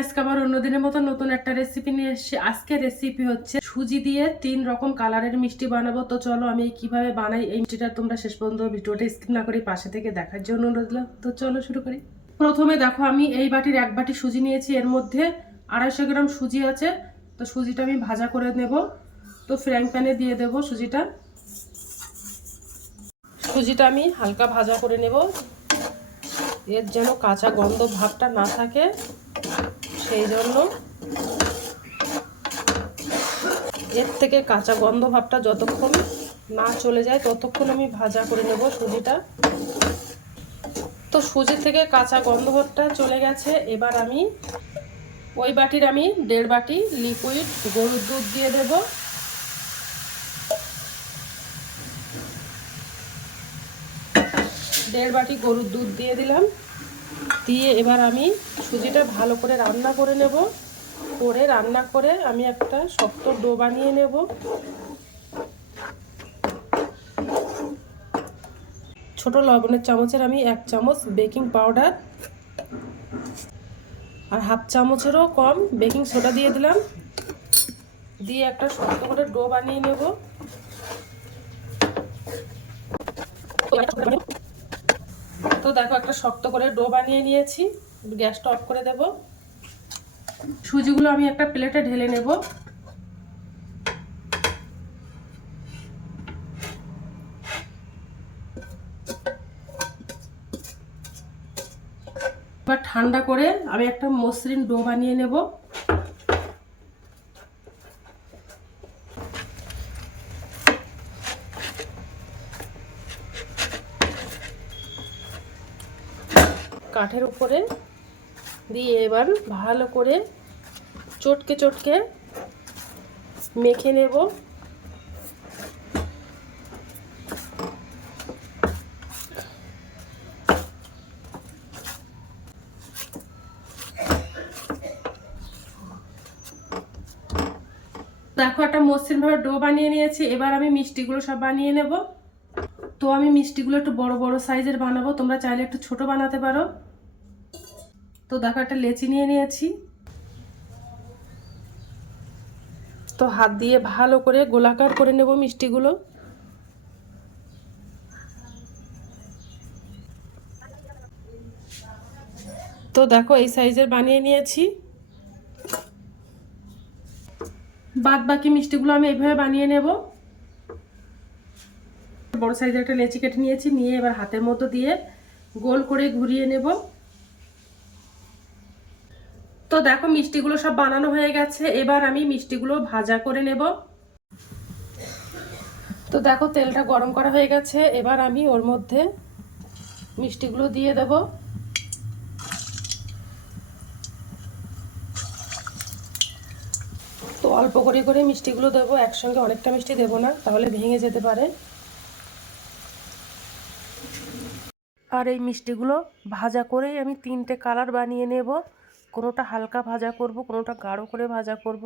আজকে আবার অন্যদিনের মতো নতুন একটা রেসিপি নিয়ে এসেছি। আজকের রেসিপি হচ্ছে সুজি দিয়ে 3 রকম কালারের মিষ্টি বানাবো। তো চলো আমি কিভাবে বানাই এই মিষ্টিটা তোমরা শেষ পর্যন্ত ভিডিওটা স্কিপ না করে পাশে থেকে দেখার জন্য অনুরোধ রইলো। তো চলো শুরু করি। প্রথমে দেখো আমি এই বাটির 1 বাটি সুজি নিয়েছি, এর মধ্যে 250 গ্রাম সুজি আছে। তো সুজিটা আমি ভাজা করে নেব। তো ফ্রাইং প্যানে দিয়ে দেব সুজিটা। সুজিটা আমি হালকা ভাজা করে নেব, এর যেন কাঁচা গন্ধ ভাবটা না থাকে, সেই জন্য এর থেকে কাঁচা গন্ধ ভাবটা যতক্ষণ না চলে যায় ততক্ষণ আমি ভাজা করে নেব সুজিটা। তো সুজি থেকে কাঁচা গন্ধ ভাবটা চলে গেছে। এবার আমি ওই বাটির 1.5 বাটি লিকুইড গরুর দুধ দিয়ে দেব। দেড় বাটি গরুর দুধ দিয়ে দিলাম। দিয়ে এবার আমি সুজিটা ভালো করে রান্না করে নেব। রান্না করে আমি একটা শক্ত ডো বানিয়ে নেব। ছোট লবণের চামচের আমি 1 চামচ বেকিং পাউডার আর হাফ চামচেরও কম বেকিং সোডা দিয়ে দিলাম। দিয়ে একটা শক্ত করে ডো বানিয়ে নেব। তো দেখো একটা শক্ত করে ডো বানিয়ে নিয়েছি। গ্যাসটা অফ করে দেব। সুজিগুলো আমি একটা প্লেটে ঢেলে নেব। এবার ঠান্ডা করে আমি একটা মসৃণ ডো বানিয়ে নেব। কাঠের উপরে দিয়ে এবার ভালো করে চটকে চটকে মেখে নেব। দেখো একটা মসৃণ ভাবে ডো বানিয়ে নিয়েছি। এবার আমি মিষ্টিগুলো সব বানিয়ে নেব। তো আমি মিষ্টিগুলো একটু বড় বড় সাইজের বানাবো, তোমরা চাইলে একটু ছোট বানাতে পারো। তো দেখো একটা লেচি নিয়ে নিয়েছি। তো হাত দিয়ে ভালো করে গোলাকার করে নেব মিষ্টিগুলো। তো দেখো এই সাইজের বানিয়ে নিয়েছি। বাদ বাকি মিষ্টিগুলো আমি এইভাবে বানিয়ে নেব। বড় সাইজের একটা লেচি কেটে নিয়েছি, নিয়ে এবার হাতের মধ্যে দিয়ে গোল করে ঘুরিয়ে নেব। তো দেখো মিষ্টিগুলো সব বানানো হয়ে গেছে। এবার আমি মিষ্টিগুলো ভাজা করে নেব। তো দেখো তেলটা গরম করা হয়ে গেছে। এবার আমি ওর মধ্যে মিষ্টিগুলো দিয়ে দেব। তো অল্প করে করে মিষ্টিগুলো দেবো, একসঙ্গে অনেকটা মিষ্টি দেবো না, তাহলে ভেঙে যেতে পারে। আর এই মিষ্টিগুলো ভাজা করেই আমি 3টে কালার বানিয়ে নেব। কোনোটা হালকা ভাজা করব, কোনোটা গাঢ় করে ভাজা করব।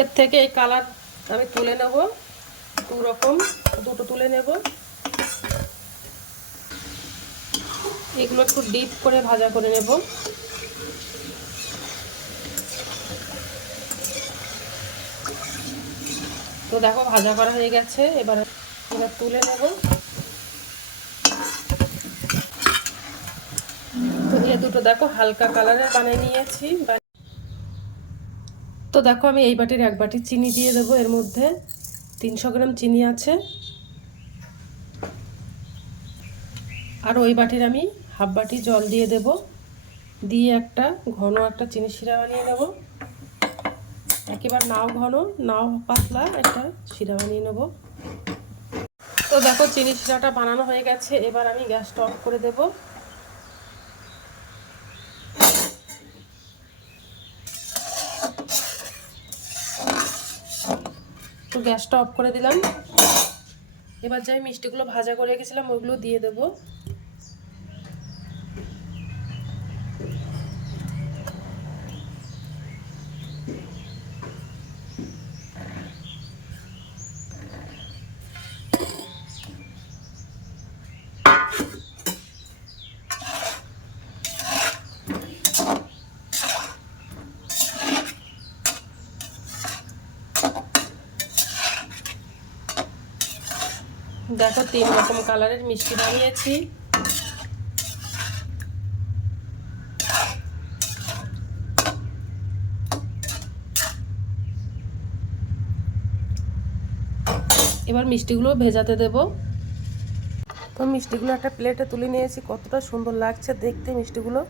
এর থেকে এই কালার আমি তুলে নেব, 2 রকম দুটো তুলে নেব। এগুলো একটু ডিপ করে ভাজা করে নেব। তো দেখো ভাজা করা হয়ে গেছে। এবার তুলে নেব। তো এই দুটো দেখো হালকা কালারের বানিয়ে নিয়েছি। তো দেখো আমি এই বাটির 1 বাটি চিনি দিয়ে দেবো। এর মধ্যে 300 গ্রাম চিনি আছে। আর ওই বাটির আমি হাফ বাটি জল দিয়ে দেব। দিয়ে একটা ঘন একটা চিনি শিরা বানিয়ে নেব। একেবারে নাও ঘন নাও পাতলা একটা শিরা বানিয়ে নেব। তো দেখো চিনি শিরাটা বানানো হয়ে গেছে। এবার আমি গ্যাসটা অফ করে দেব। তো গ্যাসটা অফ করে দিলাম। এবার যাই মিষ্টিগুলো ভাজা করে রেখেছিলাম ওগুলো দিয়ে দেব। দেখো 3 রকম কালারের মিষ্টি বানিয়েছি। এবার মিষ্টিগুলো ভেজাতে দেব। তো মিষ্টিগুলো একটা প্লেটে তুলে নিয়েছি, কতটা সুন্দর লাগছে দেখতে মিষ্টিগুলো।